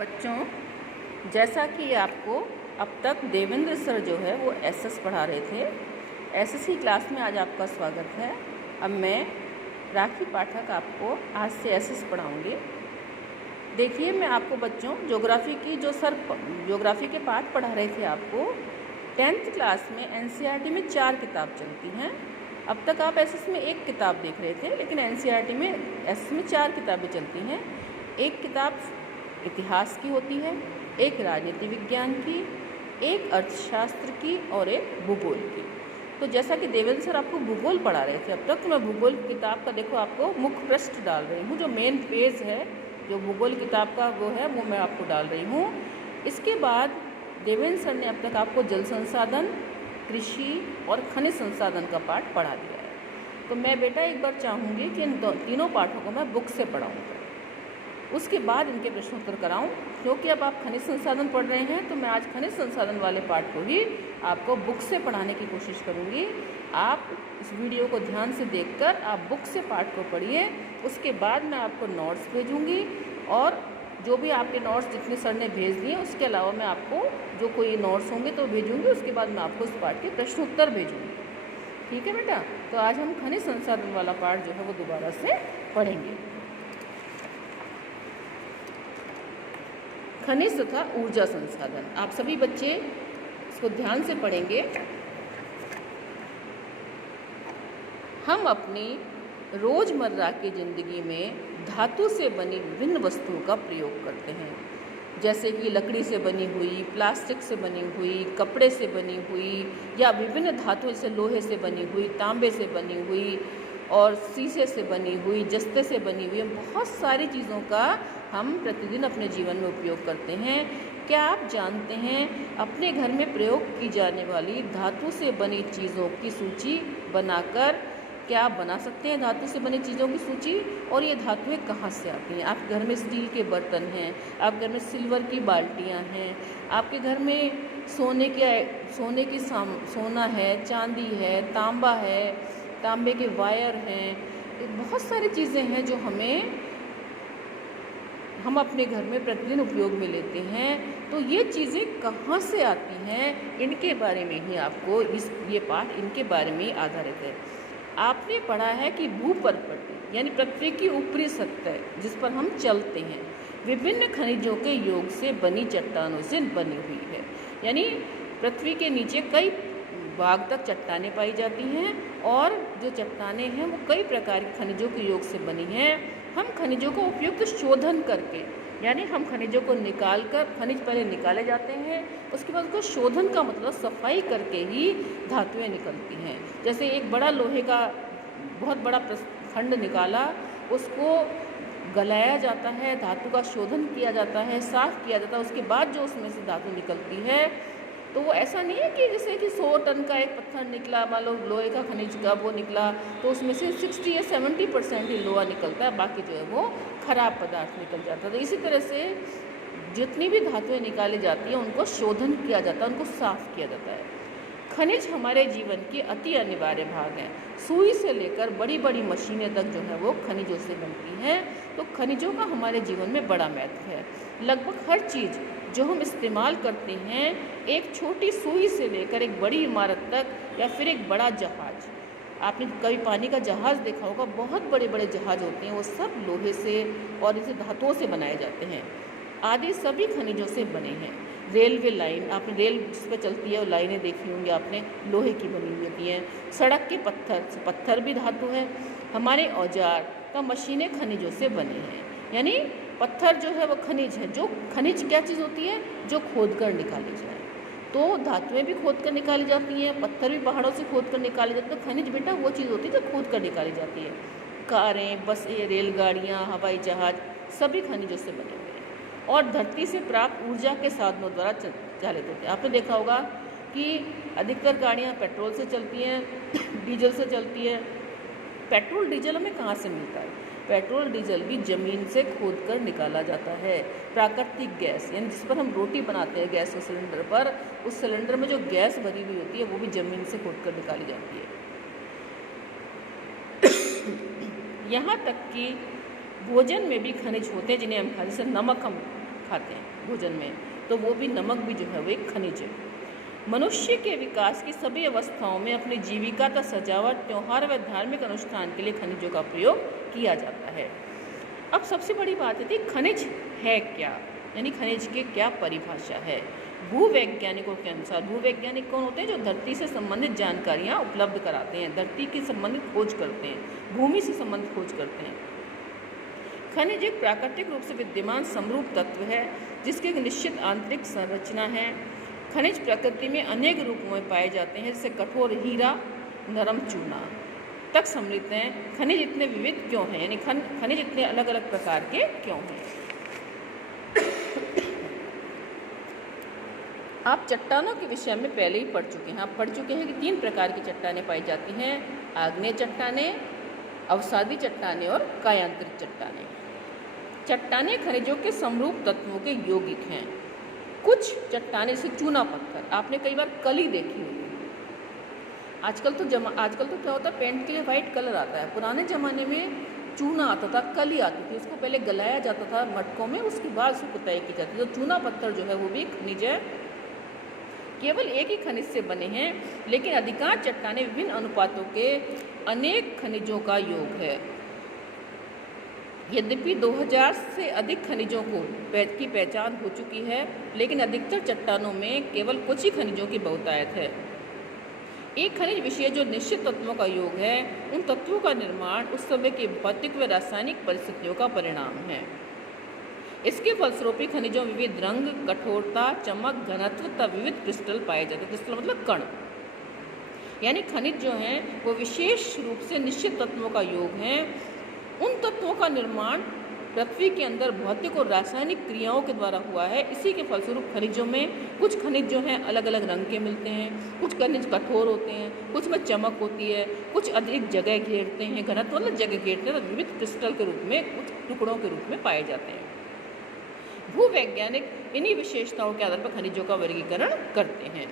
बच्चों, जैसा कि आपको अब तक देवेंद्र सर जो है वो एसएस पढ़ा रहे थे, एसएससी क्लास में आज आपका स्वागत है। अब मैं राखी पाठक आपको आज से एसएस पढ़ाऊंगी। देखिए, मैं आपको बच्चों ज्योग्राफी की ज्योग्राफी के पाठ पढ़ा रहे थे आपको 10th क्लास में एनसीईआरटी में 4 किताब चलती हैं। अब तक आप एसएस में 1 किताब देख रहे थे, लेकिन एनसीईआरटी में एसएस में 4 किताबें चलती हैं। एक किताब इतिहास की होती है, एक राजनीति विज्ञान की, एक अर्थशास्त्र की और एक भूगोल की। तो जैसा कि देवेंद्र सर आपको भूगोल पढ़ा रहे थे अब तक, तो मैं भूगोल किताब का देखो आपको मुख्य पृष्ठ डाल रही हूँ। जो मेन पेज है जो भूगोल किताब का वो मैं आपको डाल रही हूँ। इसके बाद देवेंद्र सर ने अब तक आपको जल संसाधन, कृषि और खनिज संसाधन का पाठ पढ़ा दिया है। तो मैं बेटा एक बार चाहूँगी कि इन तीनों पाठों को मैं बुक से पढ़ाऊँगा, उसके बाद इनके प्रश्नोत्तर कराऊं। क्योंकि अब आप खनिज संसाधन पढ़ रहे हैं, तो मैं आज खनिज संसाधन वाले पाठ को ही आपको बुक से पढ़ाने की कोशिश करूंगी। आप इस वीडियो को ध्यान से देखकर आप बुक से पाठ को पढ़िए। उसके बाद मैं आपको नोट्स भेजूंगी, और जो भी आपके नोट्स जितने सर ने भेज दिए उसके अलावा मैं आपको जो कोई नोट्स होंगे तो भेजूँगी। उसके बाद मैं आपको इस पाठ के प्रश्नोत्तर भेजूँगी। ठीक है बेटा? तो आज हम खनिज संसाधन वाला पाठ जो है वो दोबारा से पढ़ेंगे। खनिज तथा ऊर्जा संसाधन, आप सभी बच्चे इसको ध्यान से पढ़ेंगे। हम अपनी रोज़मर्रा की ज़िंदगी में धातु से बनी विभिन्न वस्तुओं का प्रयोग करते हैं, जैसे कि लकड़ी से बनी हुई, प्लास्टिक से बनी हुई, कपड़े से बनी हुई, या विभिन्न धातु जैसे लोहे से बनी हुई, तांबे से बनी हुई और शीशे से बनी हुई, जस्ते से बनी हुई, बहुत सारी चीज़ों का हम प्रतिदिन अपने जीवन में उपयोग करते हैं। क्या आप जानते हैं अपने घर में प्रयोग की जाने वाली धातु से बनी चीज़ों की सूची बनाकर क्या आप बना सकते हैं धातु से बनी चीज़ों की सूची? और ये धातुएं कहाँ से आती हैं? आपके घर में स्टील के बर्तन हैं, आपके घर में सिल्वर की बाल्टियाँ हैं, आपके घर में सोना है, चांदी है, तांबा है, तांबे के वायर हैं, बहुत सारी चीज़ें हैं जो हम अपने घर में प्रतिदिन उपयोग में लेते हैं। तो ये चीज़ें कहाँ से आती हैं, इनके बारे में ही आपको ये पाठ इनके बारे में आधारित है। आपने पढ़ा है कि भूपर्पट यानी पृथ्वी की ऊपरी सतह जिस पर हम चलते हैं, विभिन्न खनिजों के योग से बनी चट्टानों से बनी हुई है। यानी पृथ्वी के नीचे कई भाग तक चट्टानें पाई जाती हैं, और जो चट्टानें हैं वो कई प्रकार के खनिजों के योग से बनी हैं। हम खनिजों को उपयुक्त शोधन करके, यानी हम खनिजों को निकाल कर, खनिज पहले निकाले जाते हैं, उसके बाद उसको शोधन का मतलब सफाई करके ही धातुएं निकलती हैं। जैसे एक बड़ा लोहे का बहुत बड़ा खंड निकाला, उसको गलाया जाता है, धातु का शोधन किया जाता है, साफ़ किया जाता है, उसके बाद जो उसमें से धातु निकलती है, तो वो ऐसा नहीं है कि जैसे कि 100 टन का एक पत्थर निकला, मान लो लोहे का खनिज का वो निकला, तो उसमें से 60 या 70% ही लोहा निकलता है, बाकी जो है वो खराब पदार्थ निकल जाता है। तो इसी तरह से जितनी भी धातुएं निकाली जाती हैं उनको शोधन किया जाता है, उनको साफ़ किया जाता है। खनिज हमारे जीवन के अति अनिवार्य भाग हैं। सुई से लेकर बड़ी बड़ी मशीनें तक जो है वो खनिजों से बनती हैं। तो खनिजों का हमारे जीवन में बड़ा महत्व है। लगभग हर चीज़ जो हम इस्तेमाल करते हैं, एक छोटी सुई से लेकर एक बड़ी इमारत तक, या फिर एक बड़ा जहाज, आपने कभी पानी का जहाज़ देखा होगा, बहुत बड़े बड़े जहाज होते हैं, वो सब लोहे से और इसे धातुओं से बनाए जाते हैं। आदि सभी खनिजों से बने हैं। रेलवे लाइन, आपने रेल जिस पर चलती है वो लाइनें देखी होंगी आपने, लोहे की बनी हुई होती हैं। सड़क के पत्थर भी धातु है। हमारे औजार का मशीनें खनिजों से बने हैं। यानी पत्थर जो है वो खनिज है। जो खनिज क्या चीज़ होती है? जो खोद कर निकाली जाए। तो धातुएं भी खोद कर निकाली जाती हैं, पत्थर भी पहाड़ों से खोद कर निकाले जाते हैं। तो खनिज बेटा वो चीज़ होती है जो खोद कर निकाली जाती है। कारें, बसें, रेलगाड़ियाँ, हवाई जहाज सभी खनिजों से बने हुए हैं, और धरती से प्राप्त ऊर्जा के साधनों द्वारा चालित होते हैं। आपने देखा होगा कि अधिकतर गाड़ियाँ पेट्रोल से चलती हैं, डीजल से चलती है। पेट्रोल डीजल हमें कहाँ से मिलता है? पेट्रोल डीजल भी ज़मीन से खोद कर निकाला जाता है। प्राकृतिक गैस, यानी जिस पर हम रोटी बनाते हैं गैस के सिलेंडर पर, उस सिलेंडर में जो गैस भरी हुई होती है वो भी ज़मीन से खोद कर निकाली जाती है। यहाँ तक कि भोजन में भी खनिज होते हैं जिन्हें हम खाते हैं। जैसे नमक हम खाते हैं भोजन में, तो वो भी नमक भी जो है वो एक खनिज है। मनुष्य के विकास की सभी अवस्थाओं में अपनी जीविका तथा सजावट, त्योहार व धार्मिक अनुष्ठान के लिए खनिजों का प्रयोग किया जाता है। अब सबसे बड़ी बात है खनिज है क्या, यानी खनिज की क्या परिभाषा है। भूवैज्ञानिकों के अनुसार, भूवैज्ञानिक कौन होते हैं, जो धरती से संबंधित जानकारियाँ उपलब्ध कराते हैं, धरती के संबंधित खोज करते हैं, भूमि से संबंधित खोज करते हैं। खनिज एक प्राकृतिक रूप से विद्यमान समरूप तत्व है जिसकी एक निश्चित आंतरिक संरचना है। खनिज प्रकृति में अनेक रूपों में पाए जाते हैं, जैसे कठोर हीरा, नरम चूना तक सम्मिलित हैं। खनिज इतने विविध क्यों हैं, यानी खनिज इतने अलग अलग प्रकार के क्यों हैं। आप चट्टानों के विषय में पहले ही पढ़ चुके हैं। आप पढ़ चुके हैं कि 3 प्रकार की चट्टानें पाई जाती हैं, आग्नेय चट्टानें, अवसादी चट्टानें और कायांतरित चट्टानें। चट्टानें खनिजों के समरूप तत्वों के यौगिक हैं। कुछ चट्टानें जैसे चूना पत्थर, आपने कई बार कली देखी होगी। आजकल तो क्या होता है, पेंट के लिए वाइट कलर आता है। पुराने ज़माने में चूना आता था, कली आती थी, उसको पहले गलाया जाता था मटकों में, उसके बाद उसको पुताई की जाती थी। तो चूना पत्थर जो है वो भी खनिज है। केवल एक ही खनिज से बने हैं, लेकिन अधिकांश चट्टानें विभिन्न अनुपातों के अनेक खनिजों का योग है। यद्यपि 2000 से अधिक खनिजों की पहचान हो चुकी है, लेकिन अधिकतर चट्टानों में केवल कुछ ही खनिजों की बहुतायत है। एक खनिज विशेष जो निश्चित तत्वों का योग है, उन तत्वों का निर्माण उस समय की भौतिक व रासायनिक परिस्थितियों का परिणाम है। इसके फलस्वरूप खनिजों में विविध रंग, कठोरता, चमक, घनत्व तथा विविध क्रिस्टल पाए जाते हैं। क्रिस्टल मतलब कण, यानी खनिज जो हैं वो विशेष रूप से निश्चित तत्वों का योग है। उन तत्वों का निर्माण पृथ्वी के अंदर भौतिक और रासायनिक क्रियाओं के द्वारा हुआ है। इसी के फलस्वरूप खनिजों में कुछ खनिज जो हैं अलग अलग रंग के मिलते हैं, कुछ खनिज कठोर होते हैं, कुछ में चमक होती है, कुछ अधिक जगह घेरते हैं, घनत्व मतलब जगह घेरते हैं, तो विविध क्रिस्टल के रूप में, कुछ टुकड़ों के रूप में पाए जाते हैं। भूवैज्ञानिक इन्हीं विशेषताओं के आधार पर खनिजों का वर्गीकरण करते हैं।